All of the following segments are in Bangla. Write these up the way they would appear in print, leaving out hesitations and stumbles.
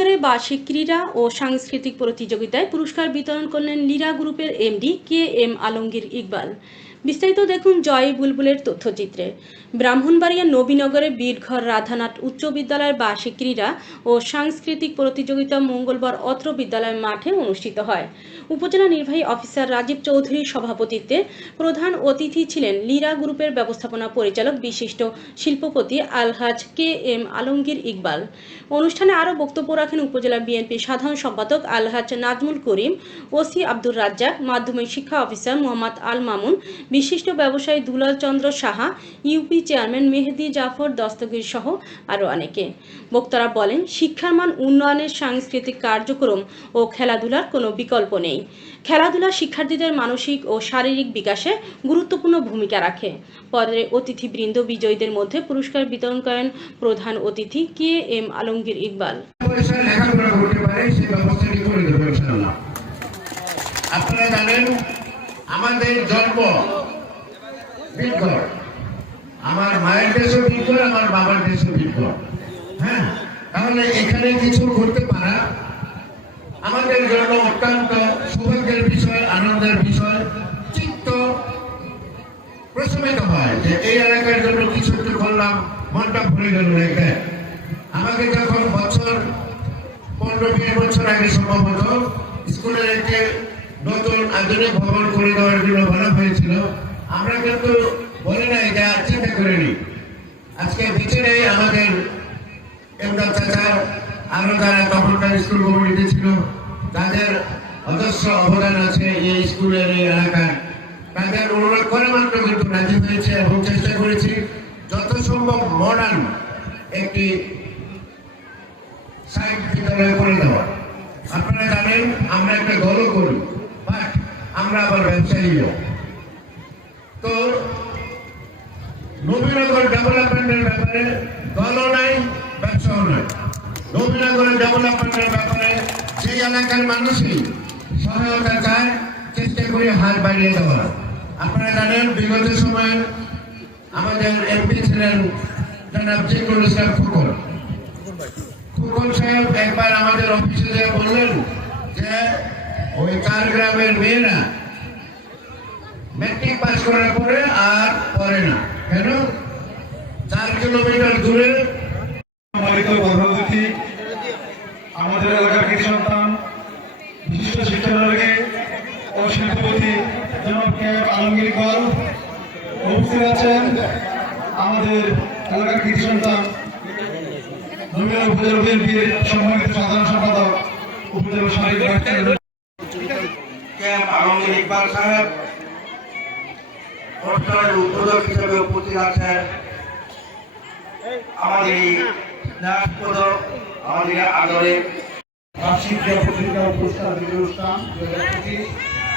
নবীনগরে বার্ষিক ক্রীড়া ও সাংস্কৃতিক প্রতিযোগিতায় পুরস্কার বিতরণ করলেন লীরা গ্রুপের এমডি KM আলমগীর ইকবাল। বিস্তারিত দেখুন জয় বুলবুলের তথ্যচিত্রে। ব্রাহ্মণবাড়িয়া নবীনগরে বীরঘর রাধানাথ উচ্চ বিদ্যালয়ের বার্ষিক ক্রীড়া ও সাংস্কৃতিক প্রতিযোগিতা মঙ্গলবার অত্র বিদ্যালয় মাঠে অনুষ্ঠিত হয়। উপজেলা নির্বাহী অফিসার রাজীব চৌধুরীর সভাপতিত্বে প্রধান অতিথি ছিলেন লীরা গ্রুপের ব্যবস্থাপনা পরিচালক বিশিষ্ট শিল্পপতি আলহাজ KM আলমগীর ইকবাল। অনুষ্ঠানে আরও বক্তব্য রাখেন উপজেলা বিএনপি সাধারণ সম্পাদক আলহাজ নাজমুল করিম, ওসি আব্দুর রাজ্জাক, মাধ্যমিক শিক্ষা অফিসার মোহাম্মদ আল মামুন, বিশিষ্ট ব্যবসায়ী দুলাল চন্দ্র সাহা, ইউপি চেয়ারম্যান মেহেদি জাফর দস্তগীর সহ আরও অনেকে। বক্তারা বলেন, শিক্ষার মান উন্নয়নের সাংস্কৃতিক কার্যক্রম ও খেলাধুলার কোনো বিকল্প নেই। খেলাধুলা শিক্ষার্থীদের মানসিক ও শারীরিক বিকাশে গুরুত্বপূর্ণ ভূমিকা রাখে। পরে অতিথিবৃন্দ বিজয়ীদের মধ্যে পুরস্কার বিতরণ করেন প্রধান অতিথি KM আলমগীর ইকবাল। আপনারা জানেন আমাদের জন্ম বীরঘর, আমার মায়ের দেশও বীরঘর, আমার বাবার দেশও বীরঘর। হ্যাঁ, তাহলে এখানে কিছু করতে পারা আমাদের জন্য অত্যন্ত সৌভাগ্যের বিষয়, আনন্দের বিষয়। চিত্ত প্রশমিত হয় যে এই এলাকার জন্য কিছু একটু করলাম, মনটা ভরে গেল। আমাকে যখন বছর 15-20 বছর আগে সম্ভবত স্কুলের একটি নতুন আধুনিক ভবন করে দেওয়ার জন্য বলা হয়েছিল, আমরা কিন্তু বলি নাই যে চিন্তা করিনি। আজকে বেঁচে নেই আমাদের এমদাদ চাচা, আরো যারা তখনকার স্কুল কমিটিতে ছিল, তাদের অজস্র অবদান আছে এই স্কুলের এই এলাকায়। তাদের অনুরোধ করে মাত্র কিন্তু রাজি হয়েছে এবং চেষ্টা করেছি যত সম্ভব মডার্ন একটি সাইন্স বিদ্যালয় করে দেওয়া। আপনারা জানেন আমরা একটা দলও করি, বাট আমরা আবার ব্যবসায়ীও। তো নবীনগর ডেভেলপমেন্টের ব্যাপারে দলও নাই, ব্যবসাও নাই। নবীনগরের ডেভেলপমেন্টের ব্যাপারে সেই এলাকার মানুষই সহায়তা চায়, চেষ্টা করে হাত বাড়িয়ে দেওয়া। আপনারা জানেন বিগত সময়ে আমাদের এমপি ছিলেন জনাব জিকুল ইসলাম ফুকন। ফুকন সাহেব একবার আমাদের অফিসে যে বললেন যে ওই 4 গ্রামের মেয়েরা ম্যাট্রিক পাস করার পরে আর পড়ে না, কেন? 4 কিলোমিটার দূরে আমাদের এলাকার কৃষি সন্তান বিশিষ্ট শিক্ষার্থী ও শিল্পপতি জনাব KM আলমগীর ইকবাল উপস্থিত আছেন। আমাদের এলাকার কৃষি সন্তান নবীনগর উপজেলা বিএনপির সম্মানিত সাধারণ সম্পাদক উপজেলা শারীরিক KM আলমগীর ইকবাল সাহেব অনুষ্ঠানের উদ্বোধক হিসেবে উপস্থিত আছেন। আমাদের এই পদক, আমাদের আদরে বার্ষিক পত্রিকা পুরস্কার বিতরণ অনুষ্ঠান 2025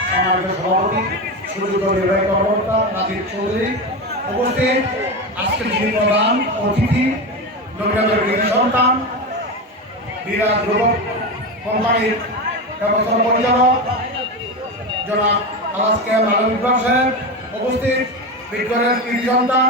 সমাবেশ সভাপতি সুযোগ্য নির্বাহী কর্মকর্তা রাজীব চৌধুরী উপস্থিত। আজকের যিনি প্রধান অতিথি নবীনগরের কৃষি সন্তান লীরা গ্রুপ কোম্পানির ব্যবস্থাপনা পরিচালক জনাব আলহাজ KM আলমগীর ইকবাল সাহেব উপস্থিত। বীরঘরের কৃষি সন্তান